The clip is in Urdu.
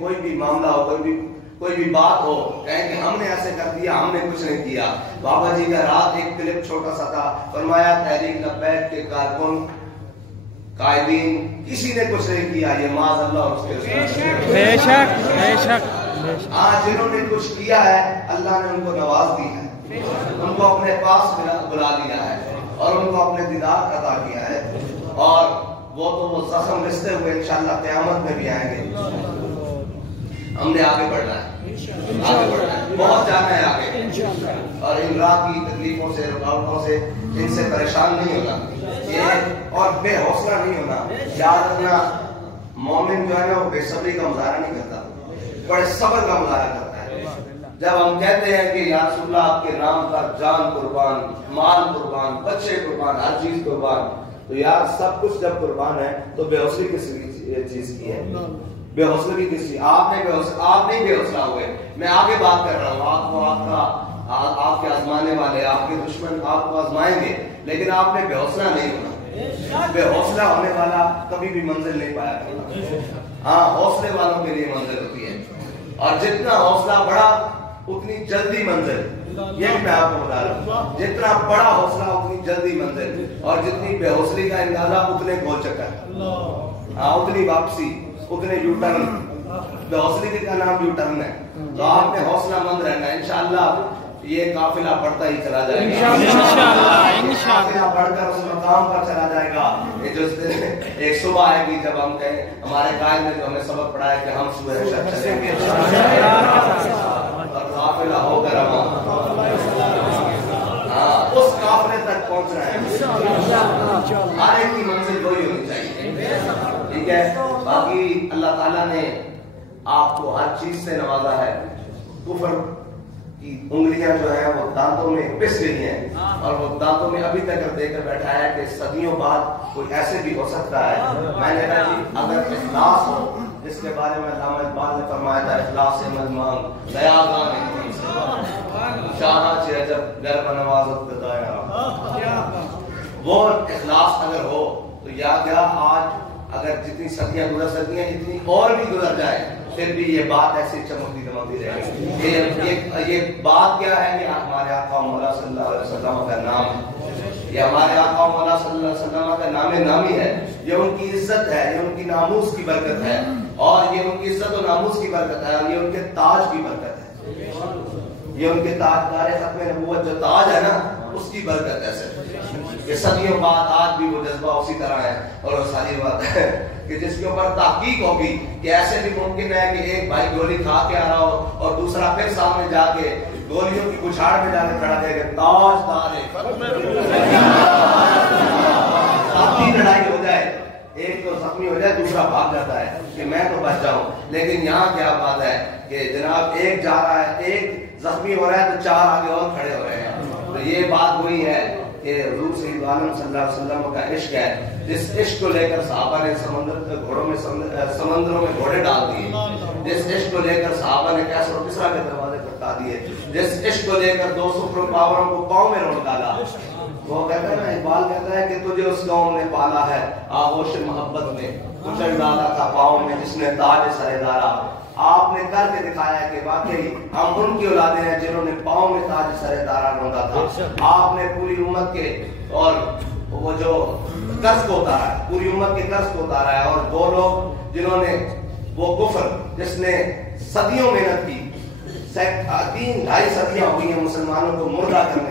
کوئی بھی معاملہ ہو, کوئی بھی بات ہو, کہیں کہ ہم نے ایسے کر دیا, ہم نے کچھ نہیں کیا. بابا جی کا رات ایک کلپ چھوٹا سا تھا, فرمایا تحریک لبیک کے کارکن قائدین کسی نے کچھ نہیں کیا, یہ معاذ اللہ اور اس کے رسول. بے شک بے شک. آج جنہوں نے کچھ کیا ہے اللہ نے ان کو نواز دی ہے, ان کو اپنے پاس بلا لیا ہے اور ان کو اپنے دیدار عطا کیا ہے, اور وہ تو وہ زخم رستے ہوئے انشاءاللہ قیامت میں بھی آئیں گے. ہم نے آگے بڑھنا ہے, آگے بڑھنا ہے, بہت جانا ہے آگے, اور ان رات کی تکلیفوں سے, رکاوٹوں سے, ان سے پریشان نہیں ہونا یہ, اور بے حوصلہ نہیں ہونا. یاد رکھنا مومن جو ہے نا وہ بے صبری کا مظاہرہ نہیں کرتا, بڑے صبر کا مظاہرہ کرتا ہے. جب ہم کہتے ہیں کہ یا رسول اللہ آپ کے نام پر جان قربان, مال قربان, بچے قربان, ہر چیز قربان, تو یار سب کچھ جب قربان ہے تو بے حوصلے کس چیز کی ہے؟ بے حوصلے کی کس چیز؟ آپ نہیں بے حوصلہ ہوئے. میں آگے بات کر رہا ہوں, آپ کے آزمانے والے, آپ کے دشمن آپ کو آزمائیں گے, لیکن آپ نے بے حوصلہ نہیں ہونا. بے حوصلہ ہونے والا کبھی بھی منزل نہیں پایا کرتا. ہاں, حوصلے والوں کے لیے منزل ہوتی ہے, اور جتنا حوصلہ بڑا اتنی جلدی منزل. یہ بھی میں آپ کو بتا رہا ہوں, جتنا بڑا حوصلہ اتنی جلدی منزل, اور جتنی بے حوصلے کا اندازہ اتنے گول چکر, ہاں اتنی واپسی, اتنے یو ٹرن. بے حوصلے کا نام یو ٹرن ہے. تو آپ نے حوصلہ مند رہنا ہے, انشاءاللہ یہ قافلہ بڑھتا ہی چلا جائے گا, قافلہ بڑھ کر اس مقام پر چلا جائے گا. یہ جو ایک صبح آئے گی جب ہم کہیں, ہمارے قائد نے جو ہمیں سبق پڑھایا کہ ہم صبح شب چلیں گے, اور قافلہ ہو کر اس قافلے تک پہنچنا ہے. ہر ایک کی منزل وہی ہونی چاہیے, ٹھیک ہے. باقی اللہ تعالیٰ نے آپ کو ہر چیز سے نوازا ہے. کفر کی انگلیاں جو ہیں وہ دانتوں میں پس گئی ہیں, اور وہ دانتوں میں ابھی تک دے کر بیٹھا ہے کہ صدیوں بعد کوئی ایسے بھی ہو سکتا ہے. میں نے کہا کہ اگر اخلاص ہو, جس کے بارے میں علامہ اقبال نے فرمایا تھا, اخلاص مجمع دیاگان شاہ چھ جب گر بنوازت بدایا, وہ اخلاص اگر ہو تو یاد یا آج اگر جتنی صدیاں گزر سکتی ہیں اتنی اور بھی گزر جائے, پھر بھی یہ بات ایسی چمکتی دمکتی رہے گی. یہ بات کیا ہے کہ ہمارے آقا مولا صلی اللہ علیہ وسلم کا نام ہے, یہ ہمارے آقا مولا صلی اللہ علیہ وسلم کا نام نامی ہے. یہ ان کی عزت ہے, یہ ان کی ناموس کی برکت ہے, اور یہ ان کی عزت و ناموس کی برکت ہے, اور یہ ان کے تاج کی برکت ہے. یہ ان کے تاجدار ختم نبوت جو تاج ہے نا, اس کی برکت ہے. کہ صدیوں بعد آج بھی وہ جذبہ اسی طرح ہے. اور وہ ساری بات ہے کہ جس کے اوپر تحقیق ہوگی کہ ایسے بھی ممکن ہے کہ ایک بھائی گولی کھا کے آ رہا ہو اور دوسرا پھر سامنے جا کے گولیوں کی بچھاڑ میں جا کے کھڑا دے گا, تاجدار ہے. لڑائی ہو جائے, ایک تو زخمی ہو جائے, دوسرا بھاگ جاتا ہے کہ میں تو بچ جاؤں. لیکن یہاں کیا بات ہے کہ جناب ایک جا رہا ہے, ایک زخمی ہو رہا ہے تو چار آگے اور کھڑے ہو رہے ہیں. تو یہ بات وہی ہے کہ حضور سید عالم صلی اللہ علیہ وسلم کا عشق ہے, جس عشق کو لے کر صحابہ نے سمندروں میں گھوڑے ڈال دیے, جس عشق کو لے کر صحابہ نے کیسر و کسریٰ کے دروازے کھٹکا دیے, جس عشق کو لے کر 200 سپر پاوروں کو پاؤں میں روک ڈالا. وہ کہتا ہے نا, اقبال کہتا ہے کہ تجھے اس قوم نے پالا ہے آغوش محبت میں, کچل ڈالا تھا پاؤں میں جس نے تاج سر دارا. آپ نے کر کے دکھایا کہ واقعی ہم ان کی اولادیں ہیں جنہوں نے پاؤں میں تاج سر دارا ڈھونڈا تھا. آپ نے پوری امت کے اور وہ جو قرض کو اتارا ہے, پوری امت کے قرض کو اتارا ہے. اور وہ لوگ جنہوں نے وہ کفر جس نے صدیوں محنت کی, 3-2.5 صدیاں ہوئی ہیں مسلمانوں کو مردہ کرنے